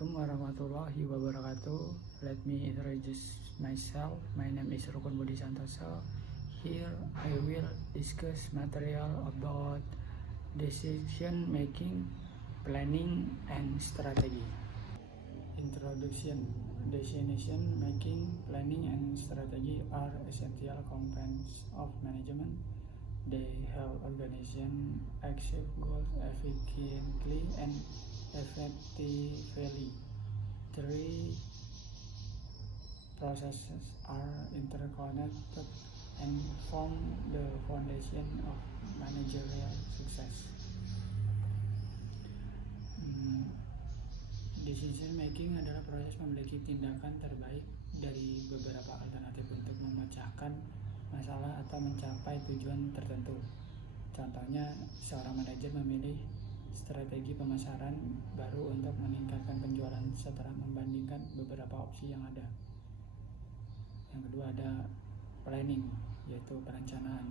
Assalamualaikum warahmatullahi wabarakatuh. Let me introduce myself. My name is Rukun Budi Santoso. Here I will discuss material about decision making, planning, and strategy. Introduction. Decision making, planning, and strategy are essential components of management. They help organization achieve goals efficiently and effectively. Three processes are interconnected and form the foundation of managerial success. Decision making adalah proses memiliki tindakan terbaik dari beberapa alternatif untuk memecahkan masalah atau mencapai tujuan tertentu. Contohnya, seorang manajer memilih strategi pemasaran baru untuk meningkatkan penjualan setelah membandingkan beberapa opsi yang ada. Yang kedua ada planning, yaitu perencanaan.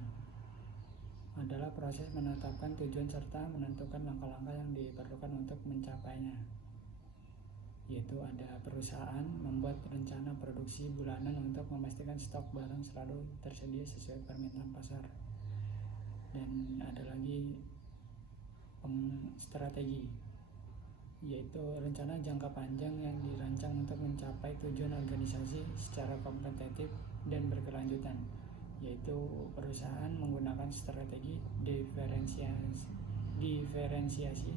Adalah proses menetapkan tujuan serta menentukan langkah-langkah yang diperlukan untuk mencapainya. Yaitu ada perusahaan membuat rencana produksi bulanan untuk memastikan stok barang selalu tersedia sesuai permintaan pasar. Dan ada lagi strategi, yaitu rencana jangka panjang yang dirancang untuk mencapai tujuan organisasi secara kompetitif dan berkelanjutan, yaitu perusahaan menggunakan strategi diferensiasi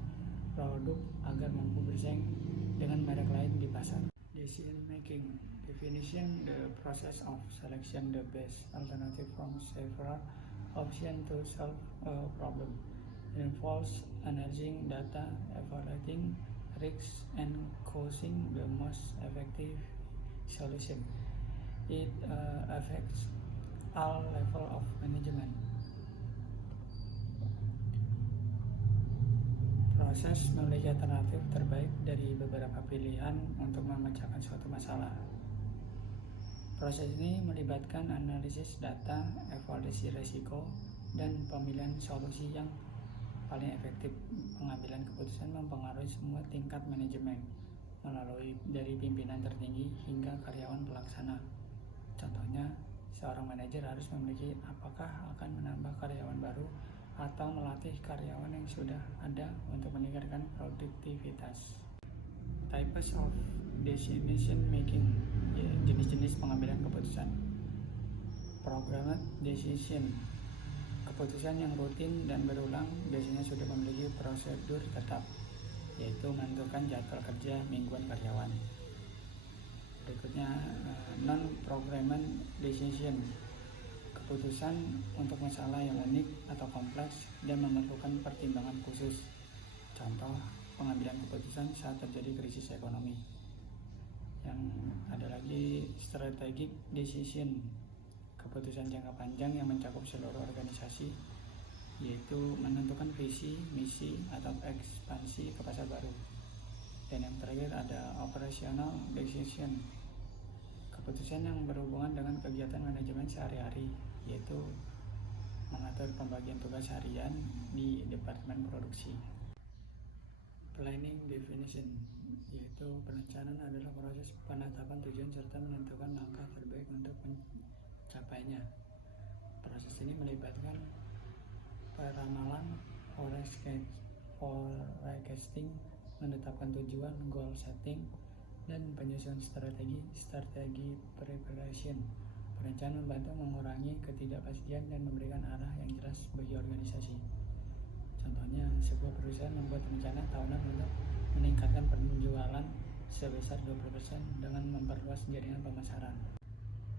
produk agar mampu bersaing dengan merek lain di pasar. Decision making definition: the process of selection the best alternative from several options to solve a problem. It involves analyzing data, evaluating risks, and choosing the most effective solution. It affects all levels of management. Proses memiliki alternatif terbaik dari beberapa pilihan untuk memecahkan suatu masalah. Proses ini melibatkan analisis data, evaluasi risiko, dan pemilihan solusi yang paling efektif. Pengambilan keputusan mempengaruhi semua tingkat manajemen, melalui dari pimpinan tertinggi hingga karyawan pelaksana. Contohnya, seorang manajer harus memiliki apakah akan menambah karyawan baru atau melatih karyawan yang sudah ada untuk meningkatkan produktivitas. Types of decision making, jenis-jenis pengambilan keputusan. Programmed decision, keputusan yang rutin dan berulang biasanya sudah memiliki prosedur tetap, yaitu menentukan jadwal kerja mingguan karyawan. Berikutnya, non-programmed decision, keputusan untuk masalah yang unik atau kompleks dan memerlukan pertimbangan khusus. Contoh, pengambilan keputusan saat terjadi krisis ekonomi. Yang ada lagi strategic decision, keputusan jangka panjang yang mencakup seluruh organisasi, yaitu menentukan visi, misi, atau ekspansi ke pasar baru. Dan yang terakhir ada operational decision, keputusan yang berhubungan dengan kegiatan manajemen sehari-hari, yaitu mengatur pembagian tugas harian di departemen produksi. Planning definition, yaitu perencanaan adalah proses penetapan tujuan serta menentukan langkah terbaik untuk mencapainya. Proses ini melibatkan peramalan, forecasting, menetapkan tujuan, goal setting, dan penyusunan strategi preparation. Perencanaan membantu mengurangi ketidakpastian dan memberikan arah yang jelas bagi organisasi. Contohnya, sebuah perusahaan membuat rencana tahunan untuk meningkatkan penjualan sebesar 20% dengan memperluas jaringan pemasaran.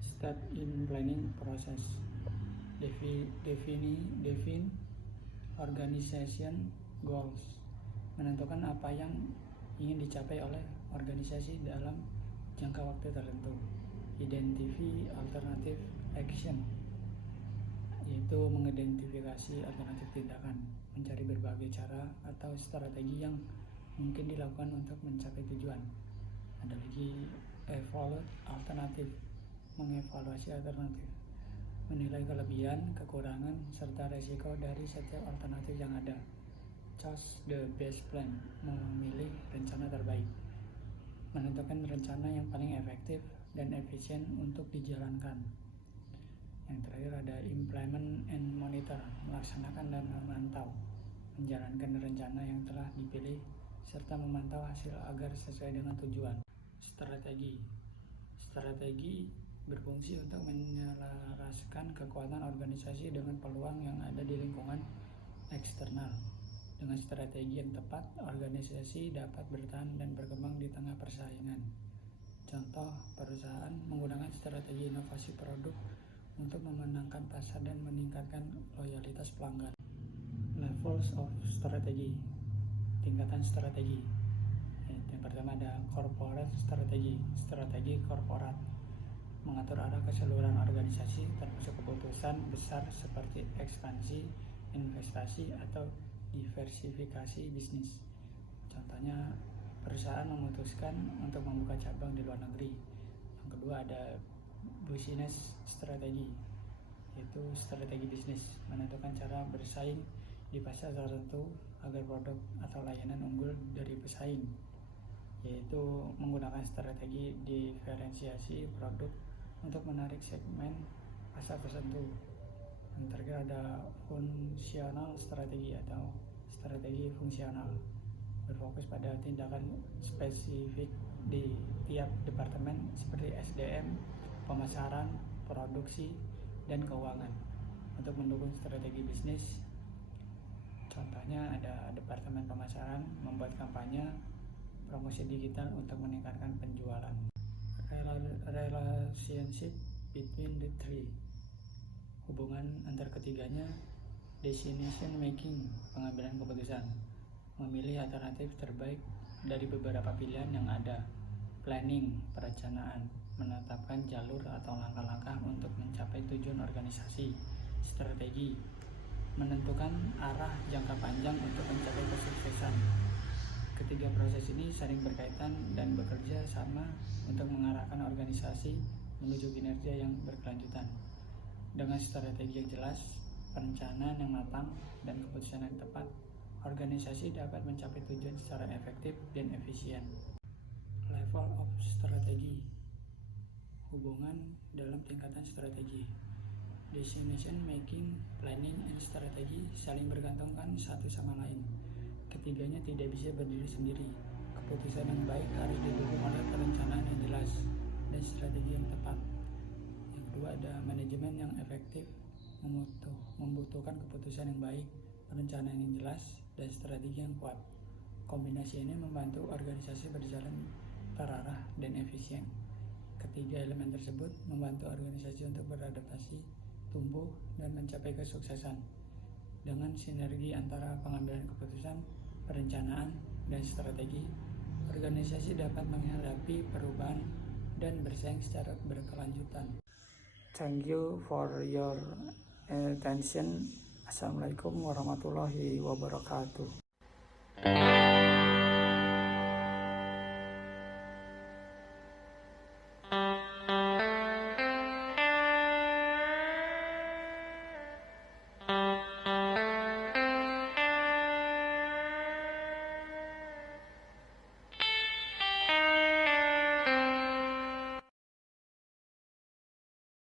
Step in planning process. Define organization goals. Menentukan apa yang ingin dicapai oleh organisasi dalam jangka waktu tertentu. Identify alternative action, yaitu mengidentifikasi alternatif tindakan, mencari berbagai cara atau strategi yang mungkin dilakukan untuk mencapai tujuan. Ada lagi evaluate alternatif, mengevaluasi alternatif, menilai kelebihan, kekurangan, serta resiko dari setiap alternatif yang ada. Choose the best plan, memilih rencana terbaik. menentukan rencana yang paling efektif dan efisien untuk dijalankan. Yang terakhir ada implement and monitor, melaksanakan dan memantau, menjalankan rencana yang telah dipilih, serta memantau hasil agar sesuai dengan tujuan. Strategi berfungsi untuk menyelaraskan kekuatan organisasi dengan peluang yang ada di lingkungan eksternal. Dengan strategi yang tepat, organisasi dapat bertahan dan berkembang di tengah persaingan. Contoh, perusahaan menggunakan strategi inovasi produk untuk memenangkan pasar dan meningkatkan loyalitas pelanggan. Levels of strategy, tingkatan strategi. Yang pertama ada corporate strategi korporat, mengatur arah keseluruhan organisasi termasuk keputusan besar seperti ekspansi, investasi, atau diversifikasi bisnis. Contohnya, perusahaan memutuskan untuk membuka cabang di luar negeri. Yang kedua ada business strategi, yaitu strategi bisnis, menentukan cara bersaing di pasar tertentu agar produk atau layanan unggul dari pesaing, yaitu menggunakan strategi diferensiasi produk untuk menarik segmen pasar tertentu. Yang terakhir ada fungsional strategi atau strategi fungsional, berfokus pada tindakan spesifik di tiap departemen seperti SDM, pemasaran, produksi, dan keuangan untuk mendukung strategi bisnis. Contohnya ada departemen pemasaran membuat kampanye promosi digital untuk meningkatkan penjualan. Relationship between the three, hubungan antar ketiganya. Decision making, pengambilan keputusan, memilih alternatif terbaik dari beberapa pilihan yang ada. Planning, perencanaan, menetapkan jalur atau langkah-langkah untuk mencapai tujuan organisasi. Strategi, menentukan arah jangka panjang untuk mencapai kesuksesan. Ketiga proses ini saling berkaitan dan bekerja sama untuk mengarahkan organisasi menuju kinerja yang berkelanjutan. Dengan strategi yang jelas, perencanaan yang matang, dan keputusan yang tepat, organisasi dapat mencapai tujuan secara efektif dan efisien. Level of strategi, hubungan dalam tingkatan strategi. Decision making, planning, and strategi saling bergantungkan satu sama lain. Ketiganya tidak bisa berdiri sendiri. Keputusan yang baik harus didukung oleh perencanaan yang jelas dan strategi yang tepat. Yang kedua ada manajemen yang efektif, membutuhkan keputusan yang baik, perencanaan yang jelas, dan strategi yang kuat. Kombinasi ini membantu organisasi berjalan terarah dan efisien. Ketiga elemen tersebut membantu organisasi untuk beradaptasi, tumbuh, dan mencapai kesuksesan. Dengan sinergi antara pengambilan keputusan, perencanaan, dan strategi, organisasi dapat menghadapi perubahan dan bersaing secara berkelanjutan. Thank you for your attention. Assalamualaikum warahmatullahi wabarakatuh.